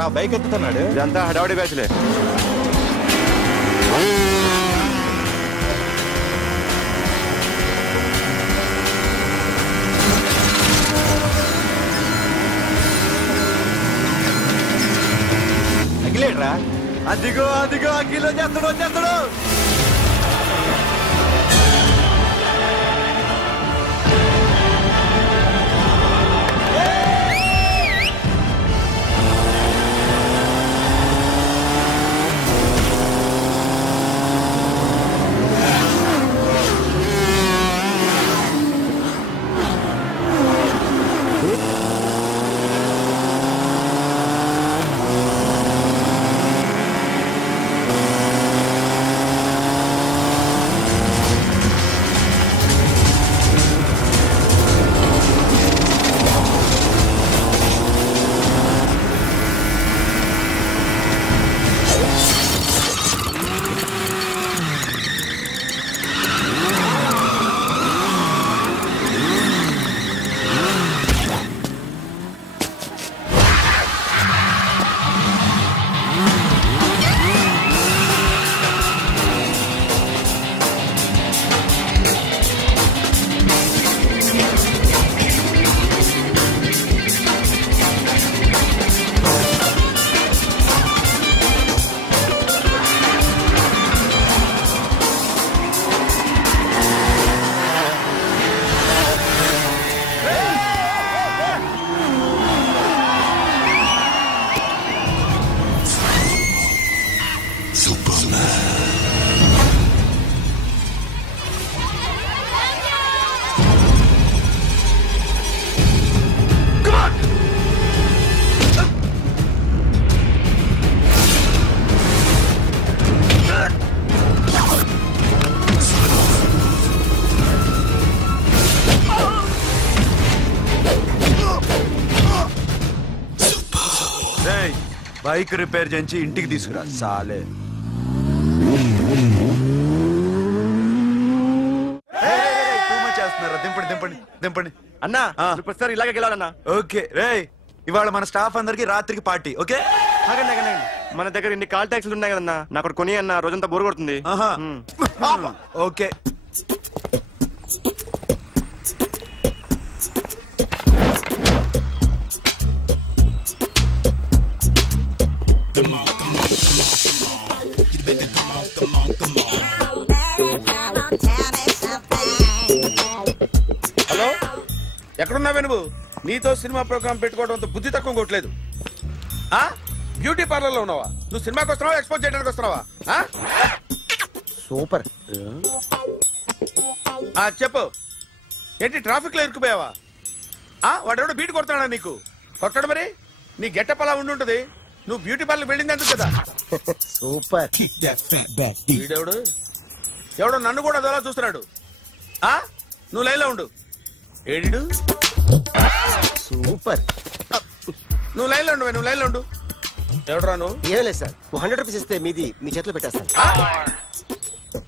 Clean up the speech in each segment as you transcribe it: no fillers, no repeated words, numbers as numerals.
రా బైక్ ఎత్తుతున్నాడు. ఇదంతా హడావడి బ్యాచ్లే. అగిలేడ్రా. అదిగో అదిగో అఖిల్ వచ్చేస్తాడు వచ్చేస్తాడు. బైక్ రిపేర్ చేయించి ఇంటికి తీసుకురా సాలే. చేస్తున్నారా? దింపండి దింపండి దింపండి అన్నా. ప్రతిసారి ఇలాగే గెలాలన్నా. ఓకే రే, ఇవాళ మన స్టాఫ్ అందరికి రాత్రికి పార్టీ. ఓకే మన దగ్గర ఇన్ని కాల్ ట్యాక్సీలు ఉన్నాయి కదన్నా, నాకు కొని అన్న రోజంతా బోర్ కొడుతుంది. ఓకే హలో, ఎక్కడున్నావే నువ్వు? నీతో సినిమా ప్రోగ్రామ్ పెట్టుకోవడంతో బుద్ధి తక్కువ కొట్టలేదు. బ్యూటీ పార్లర్ లో ఉన్నావా? నువ్వు సినిమాకి వస్తున్నావా, ఎక్స్పోజ్ చేయడానికి వస్తున్నావా? సూపర్. చెప్పు, ఏంటి ట్రాఫిక్ లో ఇరుక్కుపోయావా? వాడెవడో బీట్ కొడతాడా నీకు? కొట్టాడు మరి. నీ గెట్టప్ అలా ఉండి ఉంటుంది. నువ్వు బ్యూటీ పార్లర్ వెళ్ళింది ఎందుకు కదా? సూపర్. వీడెవడు? ఎవడో నన్ను కూడా అదోలా చూస్తున్నాడు. నువ్వు లైన్లో ఉండు. ఏడు సూపర్. నువ్వు లైన్లో ఉండు, నువ్వు లైన్లో ఉండు. ఎవడరా నువ్వు? ఏం లేదు సార్, 100 రూపీస్ ఇస్తే మీది మీ చేతిలో పెట్టేస్తాను.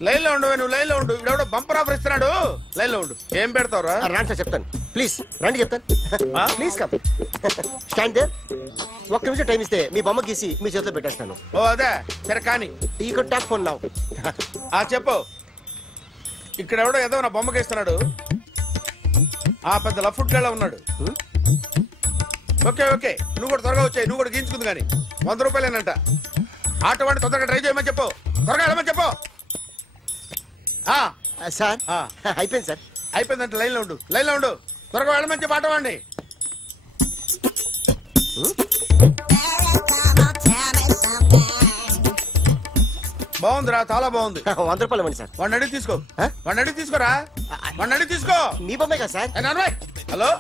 లైన్లో ఉండు, నువ్వు లైన్లో ఉండు. ఇవిడెవడో బంపర్ ఆఫర్ ఇస్తున్నాడు. లైన్లో ఉండు. ఏం పెడతావురా? రాండి సార్ చెప్తాను. ప్లీజ్ రండి చెప్తాను. Please come. Stand there. ఒక్క నిమిషం టైం ఇస్తే మీ బొమ్మ గీసి మీ చేతిలో పెట్టేస్తాను. ఓ అదే సరే కానీ. ఈ కుడ్ టాక్ ఫోన్ నౌ. చెప్పు. ఇక్కడ ఎవడో ఏదో నా బొమ్మకి ఇస్తున్నాడు. పెద్ద లఫుట్ గళ్ళ ఉన్నాడు. ఓకే ఓకే, నువ్వు కూడా త్వరగా వచ్చాయి. నువ్వు కూడా గీంచుకుంది కానీ 100 రూపాయలేనంట. ఆటో వాడిని తొందరగా ట్రై చేయమని చెప్పు. త్వరగా వెళ్ళమని చెప్పు. సార్ అయిపోయింది సార్. అయిపోయిందంటే లైన్లో ఉండు, లైన్లో ఉండు. త్వరగా వెళ్ళమని చెప్పు ఆటో వాడిని. బాగుందిరా, చాలా బాగుంది. 100 రూపాయలు ఇవ్వండి సార్. వాడిని అడిగి తీసుకో. వాడిని అడిగి తీసుకోరా. వాడిని అడిగి తీసుకో. మీ బొమ్మే కదా సార్. హలో,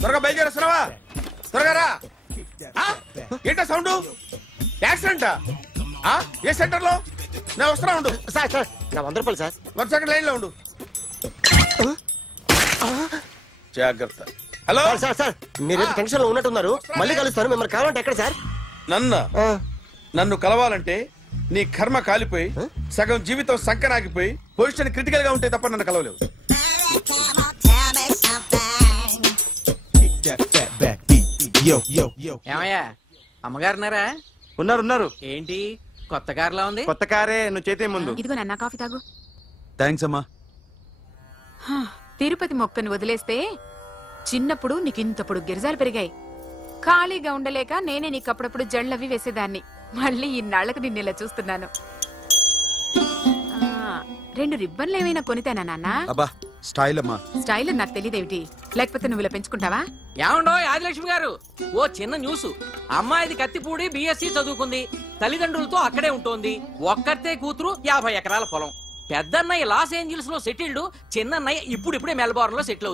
త్వరగా బయలుదేరేస్తున్నావా? త్వరగా రా. ఏంటా సౌండ్? యాక్సిడెంటా? ఏ సెంటర్ లో? నేను వస్తున్నా ఉండు. సార్ సార్ నా 100 రూపాయలు సార్. 1 సెకండ్ లైన్ లో ఉండు. జాగ్రత్త. హలో సార్ సార్, మీరు టెన్షన్ లో ఉన్నట్టున్నారు. మళ్ళీ కలుస్తాను. మిమ్మల్ని కావాలంటే ఎక్కడ సార్? నన్ను కలవాలంటే నీ కర్మ కాలిపోయి సగం జీవితం సంకనాగిపోయి పొజిషన్ క్రిటికల్ గా ఉంటే తప్ప నన్ను కలవలేవు. అమ్మగారున్నారా? ఉన్నారు. ఏంటి కొత్త కారులా ఉంది? కొత్త కారే, నువ్వు చేతే ముందు. ఇదిగో నాన్న కాఫీ తాగు. థ్యాంక్స్ అమ్మా. తిరుపతి మొక్కను వదిలేస్తే చిన్నప్పుడు నీకు ఇంతప్పుడు గిరిజాలు పెరిగాయి. ఖాళీగా ఉండలేక నేనే నీకు అప్పుడప్పుడు జళ్ళవి వేసేదాన్ని. మళ్ళీ ఇన్నాళ్లకు నిన్ను ఇలా చూస్తున్నాను. 2 రిబ్బన్లు ఏమైనా కొనితేనా నాన్న? అబ్బా స్టైల్ అమ్మా. స్టైల్ నాకు తెలియదేమిటి? లేకపోతే నువ్వు ఇలా పెంచుకుంటావా? ఏమండో ఆదిలక్ష్మి గారు, ఓ చిన్న న్యూస్. అమ్మాయిది కత్తిపూడి BSc చదువుకుంది, తల్లిదండ్రులతో అక్కడే ఉంటోంది. ఒక్కరితే కూతురు, 50 ఎకరాల పొలం. పెద్దన్నయ్య లాస్ ఏంజల్స్ లో సెటిల్డ్, చిన్నన్నయ్య ఇప్పుడిప్పుడే మెల్బోర్న్ లో సెటిల్ అవుతుంది.